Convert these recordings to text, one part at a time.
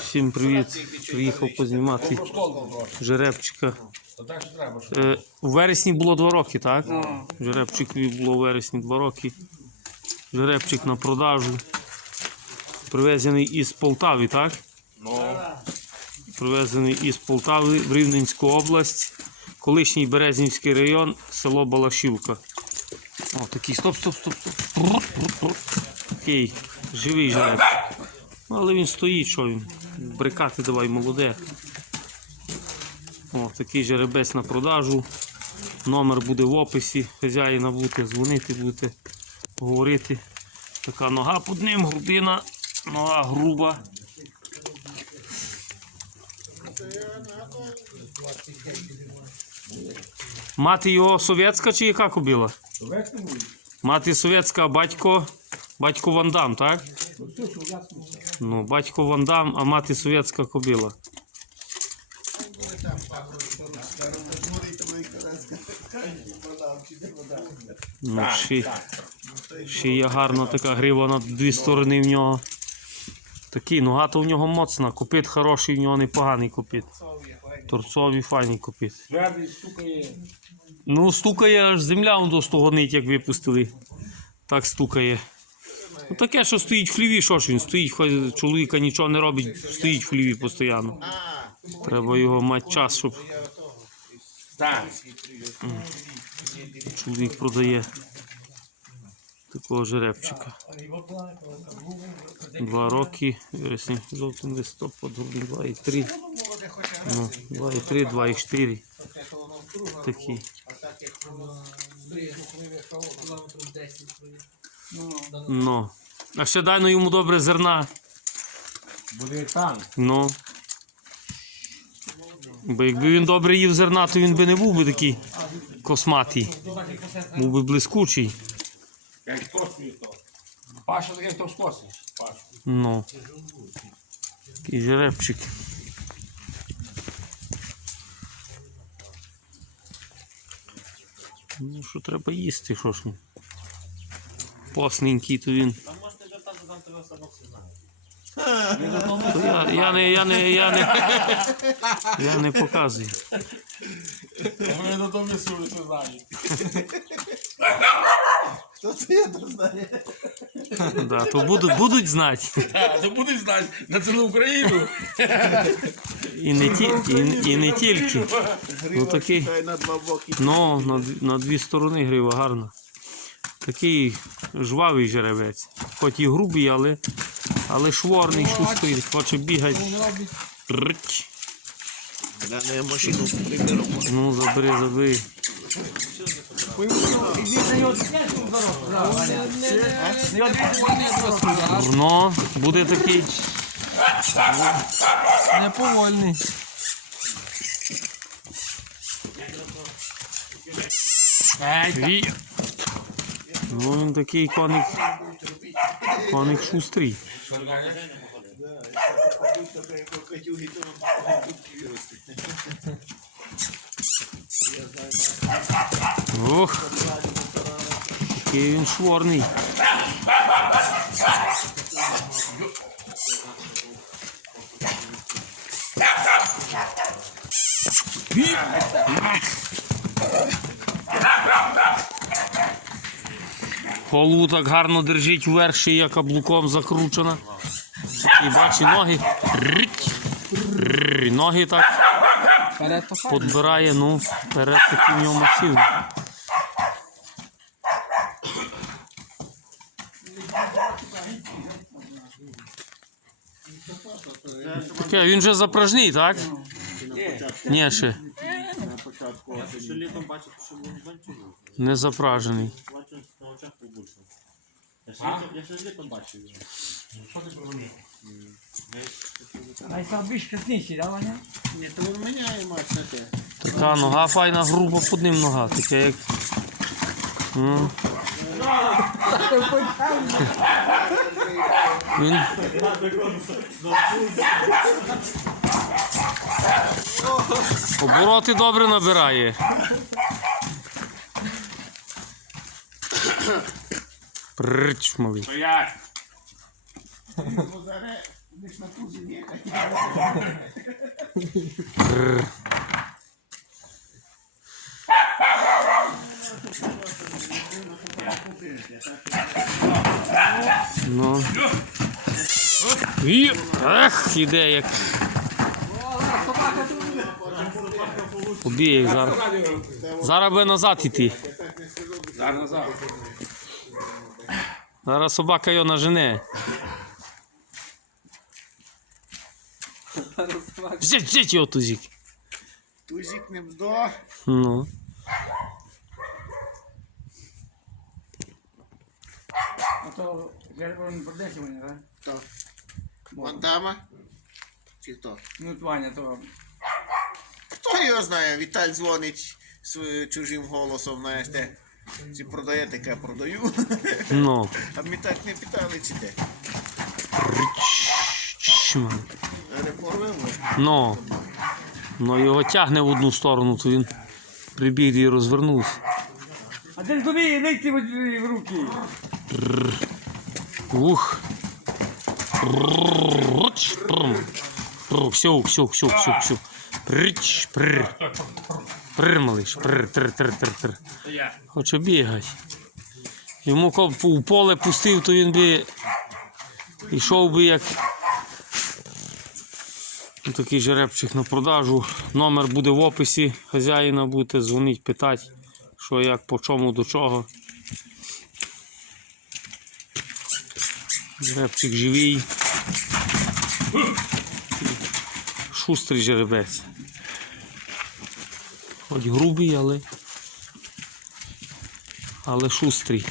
Всім привіт. Приїхав познімати жеребчика. Е, У вересні було два роки, так? Жеребчикові було у вересні два роки. Жеребчик на продажу. Привезений із Полтави, так? Привезений із Полтави в Рівненську область. Колишній Березнівський район, село Балашівка. О, такий стоп, стоп, стоп, стоп. Такий живий жеребчик. Ну, але він стоїть, що він? Брикати давай молоде. О, такий жеребець на продажу. Номер буде в описі. Хазяїна будете дзвонити, будете говорити. Така нога під ним, грудина, нога груба. Мати його совєтська чи яка кобіла? Мати совєтська, а батько. Батько Вандам, так? Ну, батько Вандам, а мати совєтська кобіла. Ну, ще, ще є гарна така грива на дві сторони в нього. Такий, нога то в нього моцна, копит хороший, в нього непоганий копит. Торцові файний копит. Ну, стукає аж земля он стогонить, як випустили. Так стукає. Ну таке, що стоїть в хліві, що ж він стоїть, хоч чоловіка нічого не робить, стоїть в хліві постійно. Треба його мати час, щоб чоловік продає такого жеребчика. Два роки, вересень, жовтень, листопад, грудень, два і три. Ну, два і три, два і чотири. Такі. Ну. А ще дай ну йому добре зерна. Буде там. Ну. Бо якби він добре їв зерна, то він би не був би такий косматий. Був би блискучий. Як то. Паша таке хто скосить. Ну. Такий жеребчик. Ну, що треба їсти, що ж. Посненький то він. То я, я не, я не, я не, я не показую. Вони на тому місці все знають. Хто це я не знаю? Да, то будуть, будуть знати. А, то будуть знати на цілу Україну. І не, ті, і, і не тільки. Ну такий. Хай на два боки. Ну, на, дві- на дві сторони грива гарна. Такий жвавий жеребець. Хоч і грубий, але, але шворний, шустрий, хоче бігати. Машину. Ну, забери, забери. Ну, буде такий. Неповольний. Ві... Ну, він такий коник. Коник шустрий. Ох. Який він шворний. Голову так гарно держить вверх, шия каблуком закручена. І бачи ноги. Ноги так підбирає, ну, вперед такий в нього масивний. Таке, він вже запражний, так? Ні, ще. Ще літом бачив, що був менше був. Не запражений. Бачив на очах побольше. Я ще, літом- я ще літом бачив його. А там більш красніші, да, Ваня? Ні, то він міняє мать на те. Така нога файна, груба під ним нога. Таке як. Ну. Він. Обороти добре набирає. Прич, малий. Тузі їхати. Ну. І, ах, іде як. Побіг зараз. Зараз би назад іти. Зараз назад. Зараз собака його нажене. Взять, взять його тузик. Тузик не бздо. Ну. А то я не продати мене, так? Хто? Вандама? Чи хто? Ну, Ваня, то Хто його знає? Віталь дзвонить своїм чужим голосом, знаєш, те. Чи продає таке, продаю. Ну. А ми так не питали, чи де. Чман. Ну. Ну його тягне в одну сторону, то він прибіг і розвернувся. А ти тобі не йти в руки. Ух. Все, все, все, все, все. Прич, прр. Прр, малиш, прр, тр, тр, тр, тр. Хоче бігати. Йому б у поле пустив, то він би йшов би як такий жеребчик на продажу. Номер буде в описі хазяїна, будете дзвонити, питати, що як, по чому, до чого. Жеребчик живий. Шустрий жеребець. Хоч грубий, але. Але шустрий.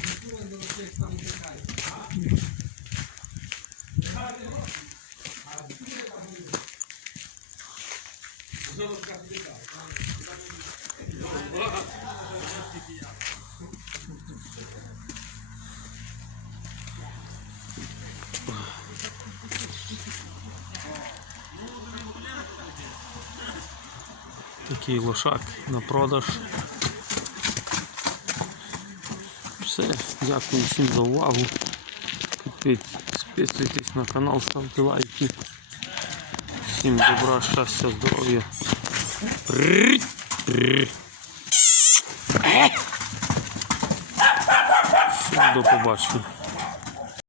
Такий лошак на продаж. Все, дякую всім за увагу. Підписуйтесь на канал, ставте лайки. Всім добра, щастя, здоров'я. До побачення.